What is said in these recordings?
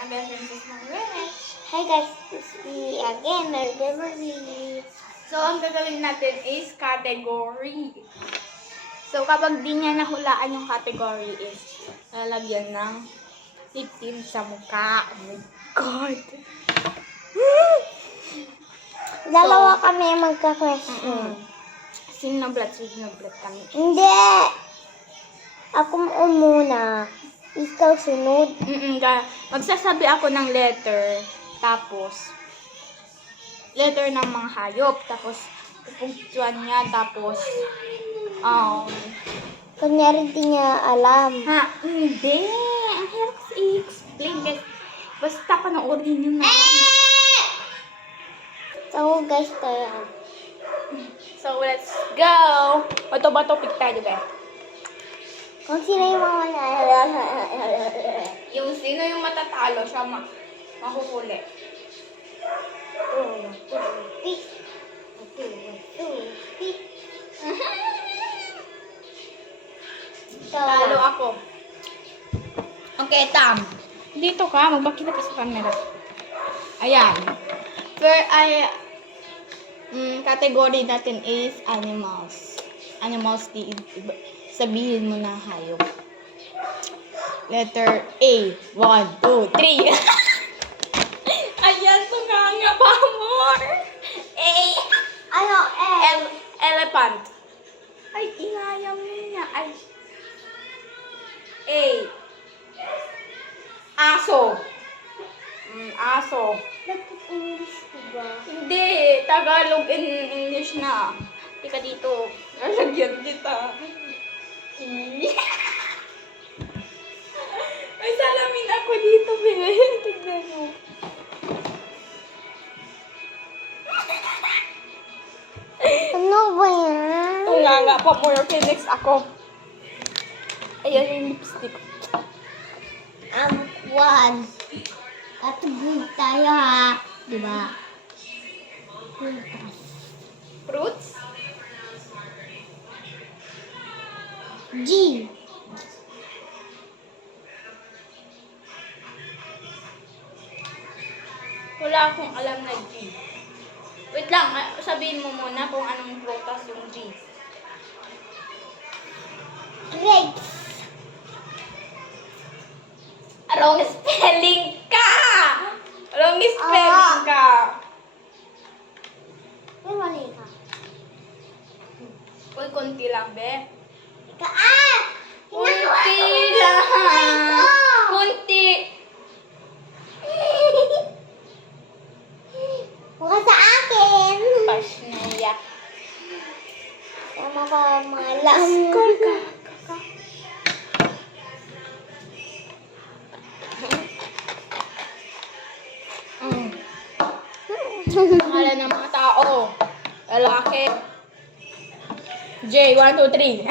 Again, Princess Margaret. Hi guys, it's me again, Margaret. So, ang gagawin natin is category. So, kapag di niya nahulaan yung category is lalagyan ng lip sa mukha. Oh my God! Dalawa kami magka-question. Sing na blood kami. Hindi! Ako muna. Ikaw sunod. Magsasabi ako ng letter, tapos letter ng mga hayop, tapos pupunktuan niya, tapos Kunyari di niya alam. hindi. Ang hirap kasi i-explain guys. Basta panoorin nyo na lang. So guys, tayo. So, let's go! Bato-bato, pick tayo, be. Kung sino yung mga Yung sino yung matatalo, siya mahuhuli. Talo ako. Okay, Tam. Dito ka, magbakita ka sa camera. Ayan. Category natin is animals. Animals, sabihin mo na hayop. Letter A. 1, 2, 3. Ayan, tunganga pa more. A. Ano, Elephant. Ay, ingayam niya. Ay. A. Aso. Aso. Bakit English diba? Hindi. Tagalog in English na. Tika dito. Lalagyan kita. May salamin ako dito, be. Tignan mo. Ano ba yan? Tunganga pa mo. Okay, next ako. Ayan yung lipstick. One. Katubog tayo ha. Diba? Fruits. G. Wala akong alam na G. Wait lang, sabihin mo muna kung anong prutas yung G. Grapes. Wrong spelling ka! Wrong spelling ka! May mali ka. Uy, konti lang, be. Kunti lang! Kunti! Huwag sa akin. Pash na ya. Tama ka, malam. Score ka. Pangalan ng mga tao. Lalaki. J, 1, 2, 3.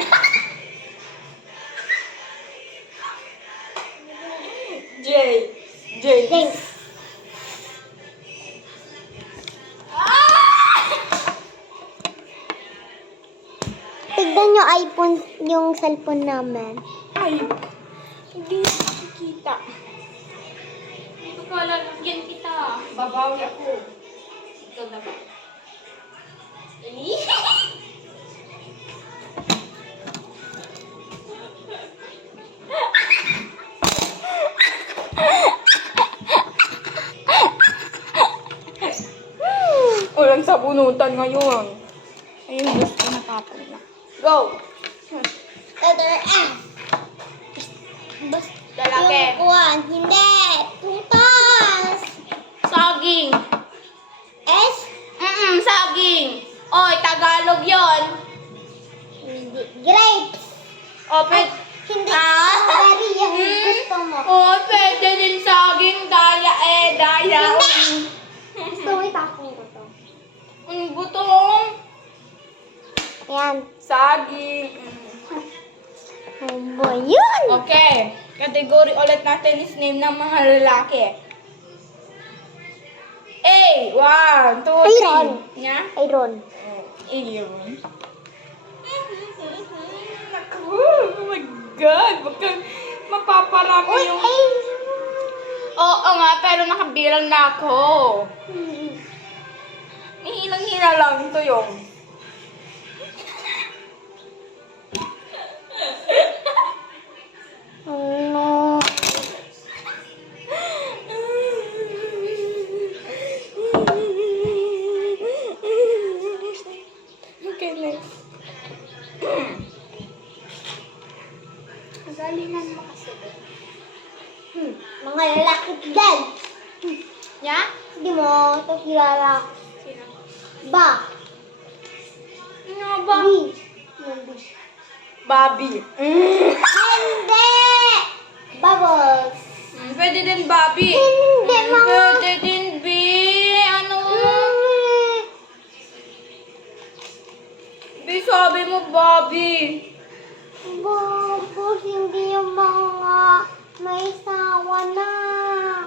J. James. Tignan nyo iPhone, yung cellphone namin. Ay, hindi nakikita. Hindi ko lalagyan kita. Babawi ako. Ikaw na ba? Walang sabunutan ngayon. Ayun, gusto natapon na. Go! Letter F. Lalaki. Yung one. Hindi. Putas. Saging. S. Saging. Oy, Tagalog yon. Hindi. Grapes. O, pwede. Hindi. Strawberry yung gusto mo. O, pwede din saging. Daya. Gusto mo itapon ko to. Ang butong. Ayan. Saging. Oh boy, yun. Okay. Category ulit natin is name ng mga lalaki. A. 1, 2, 3. Iron. Nya? Iron. Iron. Naku, oh my God. Baka mapaparami yung... Oo nga, pero nakabilang na ako. Ilang hila lang ito yung. Ano? Okay, next. Galingan mo kasi. Mga lalaki dyan. Ya? Hindi mo ito kilala. Sino? Ba? Ano ba? Hindi. Bobby. Hindi! Bubbles. Pwede din Bobby. Hindi, mga... Pwede din B. Ano? B, sabi mo Bobby. Bubbles, hindi yung mga may sawa na.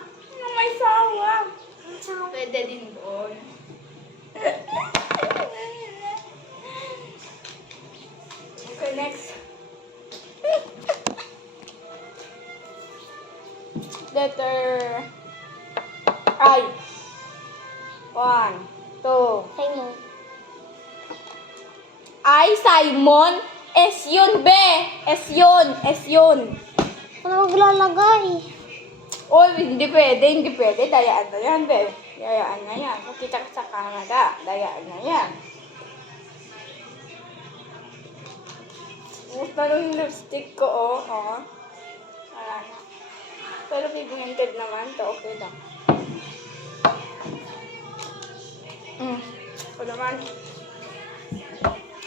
Ano may sawa? Pwede din doon. Okay, next. Letter I. 1, 2. Simon. I, Simon. S yun, be. S yun. S yun. Ano maglalagay? Uy, hindi pwede, hindi pwede. Dayaan na yan, be. Dayaan na yan. Kung kita ka sa Canada, dayaan na yan. Gusto yung lipstick ko, oh. Oh. Wala na. Pero pigmented naman to, okay lang. Ito naman.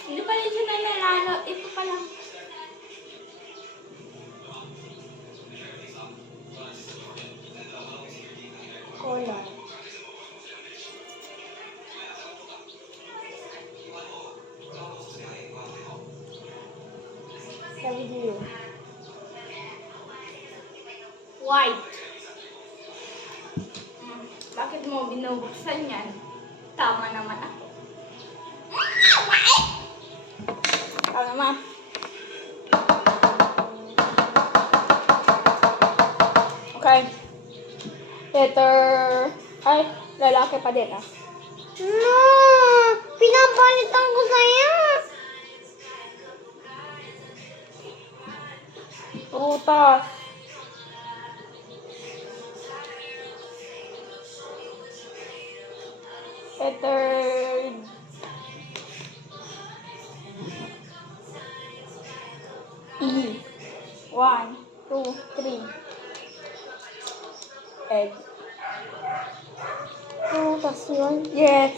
Hindi pa rin siya nanalalo. Ito pa lang. Color. Sabi niyo. White. Bakit mo binubuksan yan? Tama naman ako. White! Tama naman. Okay. Letter... Ay, lalaki pa din ah. No! Pinapalitan ko sa'yo! Prutas. Letter... E. 1, 2, 3. Egg. Prutas yun. Yes.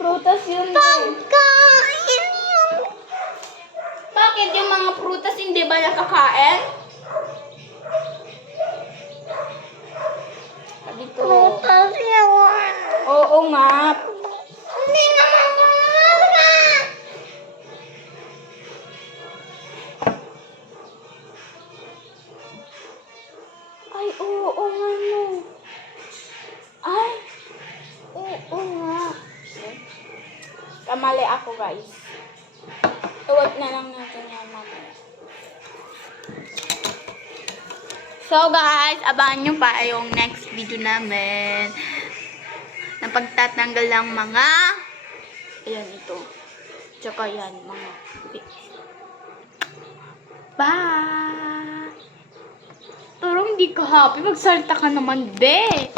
Prutas yun. Pagkain yun! Bakit yung mga prutas hindi ba nakakain? Dito. Prutas yun! Oo nga. Hindi naman kumaka! Ay, oo nga no. Ay, oo nga. Kamali ako guys. Iwag na lang natin yan mamaya. So guys, abangan nyo pa yung next video namin. Na pagtatanggal ng mga ayan ito. Tsaka yan, mga bye! Pero hindi ka happy. Magsalita ka naman, be.